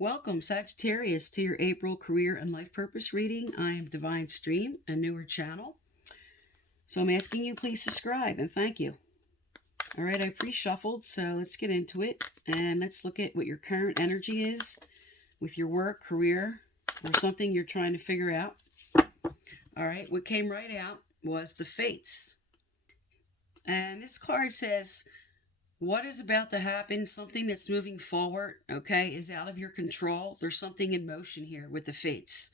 Welcome, Sagittarius, to your April career and life purpose reading. I am Divine Stream, a newer channel. So I'm asking you please subscribe and thank you. All right, I pre-shuffled, so let's get into it. And let's look at what your current energy is with your work, career, or something you're trying to figure out. All right, what came right out was the Fates. And this card says, what is about to happen, something that's moving forward, okay, is out of your control. There's something in motion here with the Fates.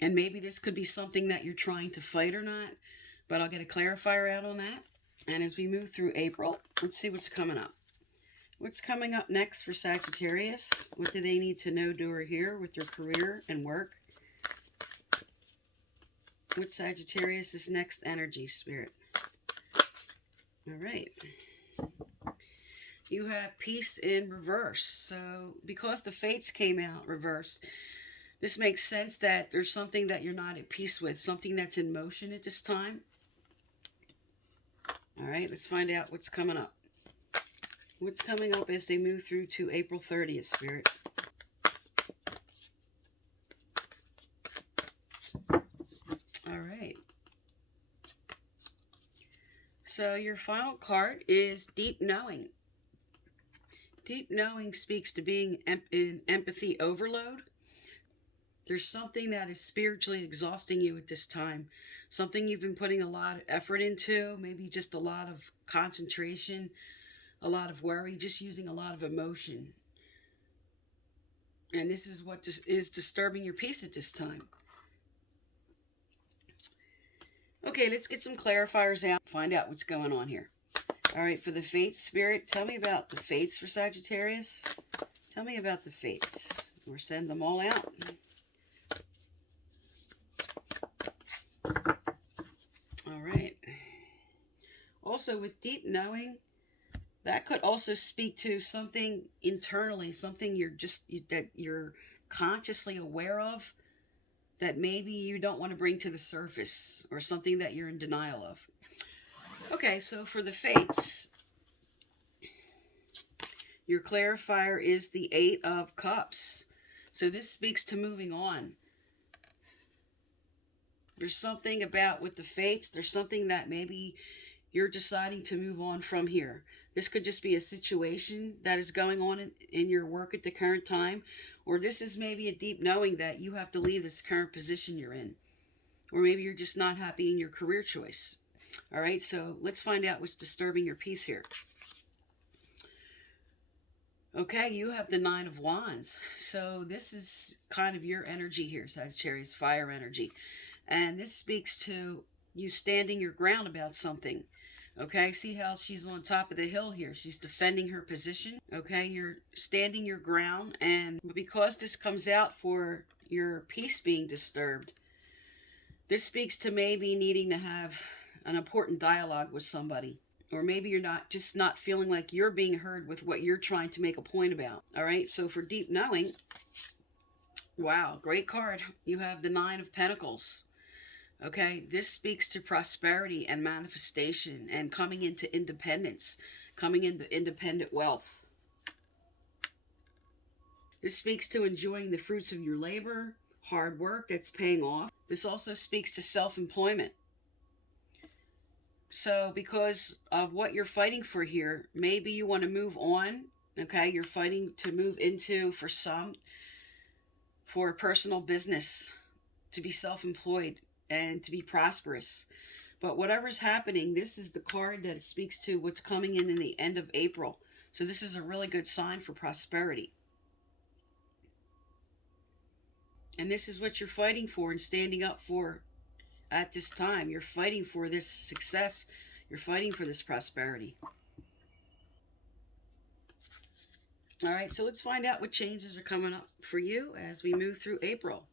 And maybe this could be something that you're trying to fight or not, but I'll get a clarifier out on that. And as we move through April, let's see what's coming up. What's coming up next for Sagittarius? What do they need to know, do, or hear with their career and work? What's Sagittarius' next energy, Spirit? All right. You have peace in reverse. So because the Fates came out reversed, this makes sense that there's something that you're not at peace with, something that's in motion at this time. All right, let's find out what's coming up. What's coming up as they move through to April 30th, Spirit? All right. So your final card is Deep Knowing. Deep knowing speaks to being in empathy overload. There's something that is spiritually exhausting you at this time. Something you've been putting a lot of effort into, maybe just a lot of concentration, a lot of worry, just using a lot of emotion. And this is what is disturbing your peace at this time. Okay, let's get some clarifiers out, find out what's going on here. All right, for the Fates, Spirit, tell me about the Fates for Sagittarius. Tell me about the Fates. Or send them all out. All right. Also, with deep knowing, that could also speak to something internally, something that you're consciously aware of that maybe you don't want to bring to the surface, or something that you're in denial of. Okay, so for the Fates, your clarifier is the Eight of Cups. So this speaks to moving on. There's something about with the Fates, there's something that maybe you're deciding to move on from here. This could just be a situation that is going on in your work at the current time, or this is maybe a deep knowing that you have to leave this current position you're in, or maybe you're just not happy in your career choice. All right, so let's find out what's disturbing your peace here. Okay, you have the Nine of Wands. So this is kind of your energy here, Sagittarius, fire energy. And this speaks to you standing your ground about something. Okay, see how she's on top of the hill here. She's defending her position. Okay, you're standing your ground. And because this comes out for your peace being disturbed, this speaks to maybe needing to have an important dialogue with somebody. Or maybe you're not feeling like you're being heard with what you're trying to make a point about. All right, so for deep knowing, wow, great card. You have the Nine of Pentacles. Okay, this speaks to prosperity and manifestation and coming into independence, coming into independent wealth. This speaks to enjoying the fruits of your labor, hard work that's paying off. This also speaks to self-employment. So because of what you're fighting for here, maybe you want to move on. Okay, you're fighting to move into, for a personal business, to be self-employed and to be prosperous. But whatever's happening, this is the card that speaks to what's coming in the end of April. So this is a really good sign for prosperity. And this is what you're fighting for and standing up for at this time. You're fighting for this success. You're fighting for this prosperity. All right, so let's find out what changes are coming up for you as we move through April.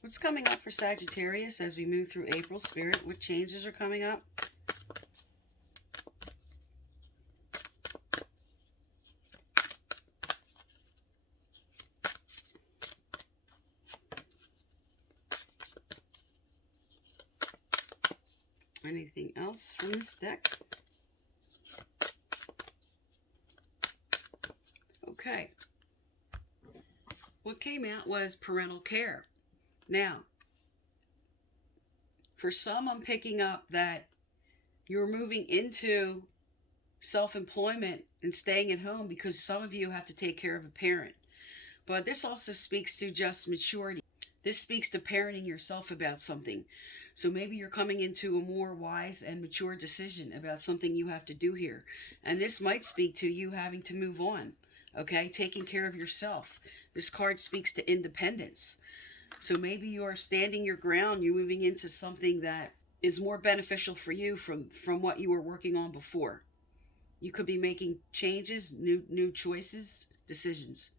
What's coming up for Sagittarius as we move through April, Spirit? What changes are coming up? Anything else from this deck? Okay. What came out was parental care. Now, for some, I'm picking up that you're moving into self-employment and staying at home because some of you have to take care of a parent. But this also speaks to just maturity. This speaks to parenting yourself about something. So maybe you're coming into a more wise and mature decision about something you have to do here. And this might speak to you having to move on, okay? Taking care of yourself. This card speaks to independence. So maybe you're standing your ground, you're moving into something that is more beneficial for you from what you were working on before. You could be making changes, new choices, decisions.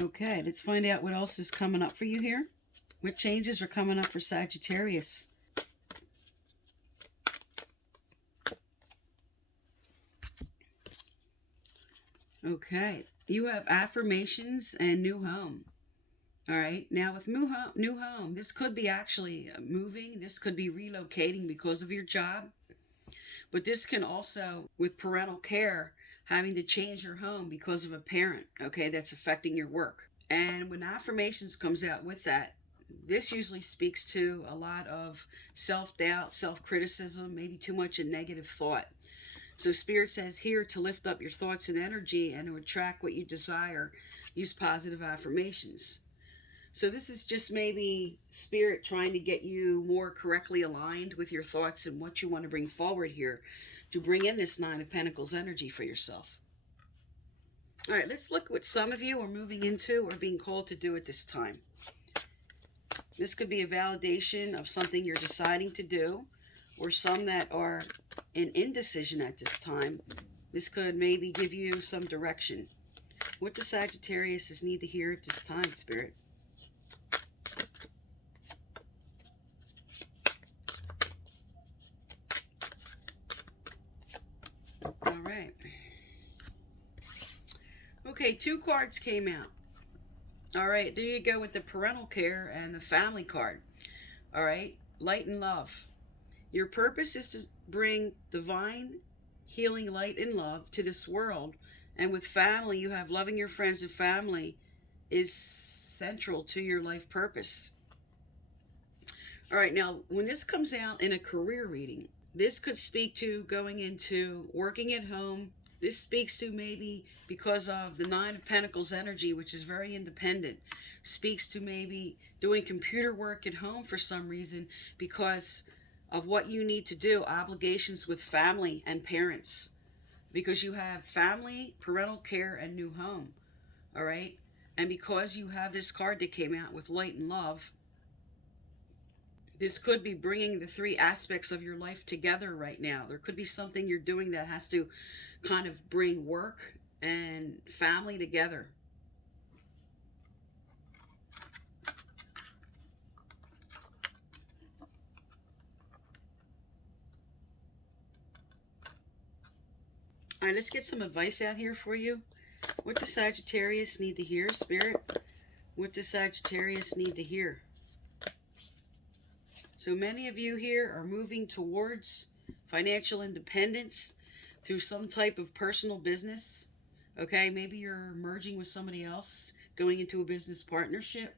Okay, let's find out what else is coming up for you here. What changes are coming up for Sagittarius? Okay, you have affirmations and new home. All right, now with new home, this could be actually moving. This could be relocating because of your job. But this can also, with parental care, having to change your home because of a parent, okay, that's affecting your work. And when affirmations comes out with that, this usually speaks to a lot of self-doubt, self-criticism, maybe too much a negative thought. So Spirit says here to lift up your thoughts and energy and to attract what you desire, use positive affirmations. So this is just maybe Spirit trying to get you more correctly aligned with your thoughts and what you want to bring forward here to bring in this Nine of Pentacles energy for yourself. All right, let's look what some of you are moving into or being called to do at this time. This could be a validation of something you're deciding to do, or some that are in indecision at this time. This could maybe give you some direction. What does Sagittarius need to hear at this time, Spirit? All right. Okay, 2 cards came out. All right, there you go with the parental care and the family card. All right, light and love. Your purpose is to bring divine healing light and love to this world. And with family, you have loving your friends and family is central to your life purpose. All right, now when this comes out in a career reading, this could speak to going into working at home. This speaks to maybe because of the Nine of Pentacles energy, which is very independent, speaks to maybe doing computer work at home for some reason because of what you need to do, obligations with family and parents, because you have family, parental care, and new home. All right, and because you have this card that came out with light and love, this could be bringing the 3 aspects of your life together right now. There could be something you're doing that has to kind of bring work and family together. All right, let's get some advice out here for you. What does Sagittarius need to hear, Spirit? What does Sagittarius need to hear? So many of you here are moving towards financial independence through some type of personal business. Okay, maybe you're merging with somebody else, going into a business partnership.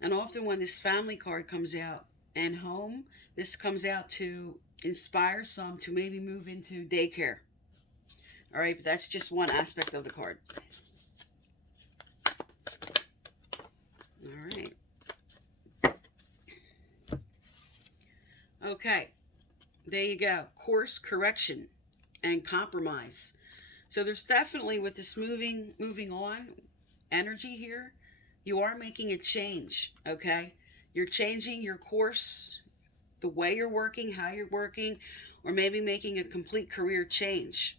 And often when this family card comes out and home, this comes out to inspire some to maybe move into daycare. All right, but that's just one aspect of the card. All right. Okay, there you go. Course correction and compromise. So there's definitely, with this moving on energy here, you are making a change, okay? You're changing your course, the way you're working, how you're working, or maybe making a complete career change,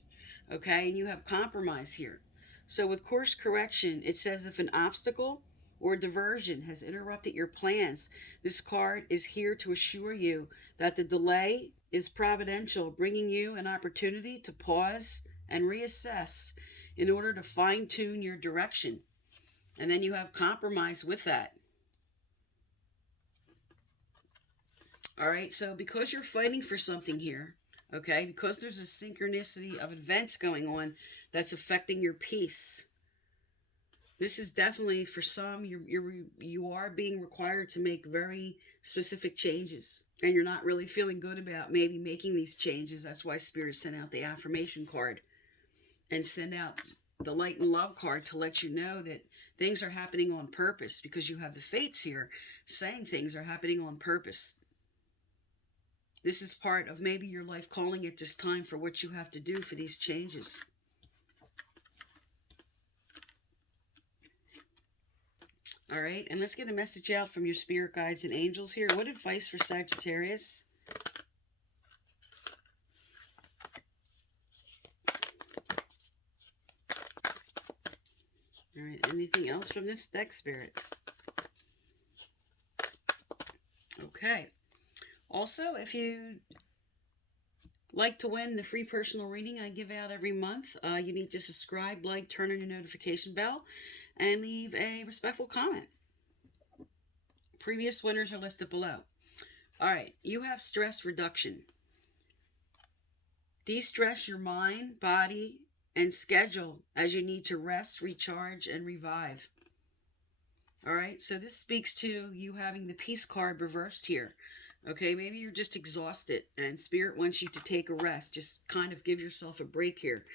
okay? And you have compromise here. So with course correction, it says if an obstacle or diversion has interrupted your plans, this card is here to assure you that the delay is providential, bringing you an opportunity to pause and reassess in order to fine-tune your direction. And then you have compromise with that. All right, so because you're fighting for something here, okay, because there's a synchronicity of events going on that's affecting your peace. This is definitely for some you are being required to make very specific changes, and you're not really feeling good about maybe making these changes. That's why Spirit sent out the affirmation card and send out the light and love card to let you know that things are happening on purpose, because you have the fates here saying things are happening on purpose. This is part of maybe your life calling at this time for what you have to do for these changes. All right, and let's get a message out from your spirit guides and angels here. What advice for Sagittarius? All right, anything else from this deck, Spirit? Okay. Also, if you like to win the free personal reading I give out every month, you need to subscribe, like, turn on your notification bell, and leave a respectful comment. Previous winners are listed below. All right, you have stress reduction. De-stress your mind, body, and schedule as you need to rest, recharge, and revive. All right, so this speaks to you having the peace card reversed here. Okay, maybe you're just exhausted and Spirit wants you to take a rest. Just kind of give yourself a break here.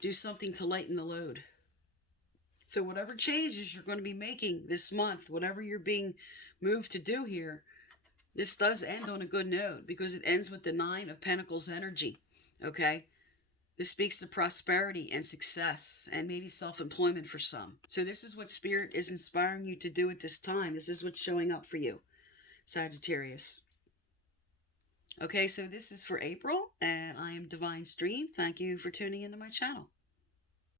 Do something to lighten the load. So whatever changes you're going to be making this month, whatever you're being moved to do here, this does end on a good note because it ends with the 9 of Pentacles energy. Okay? This speaks to prosperity and success and maybe self-employment for some. So this is what Spirit is inspiring you to do at this time. This is what's showing up for you, Sagittarius. Okay, so this is for April, and I am Divine Stream. Thank you for tuning into my channel.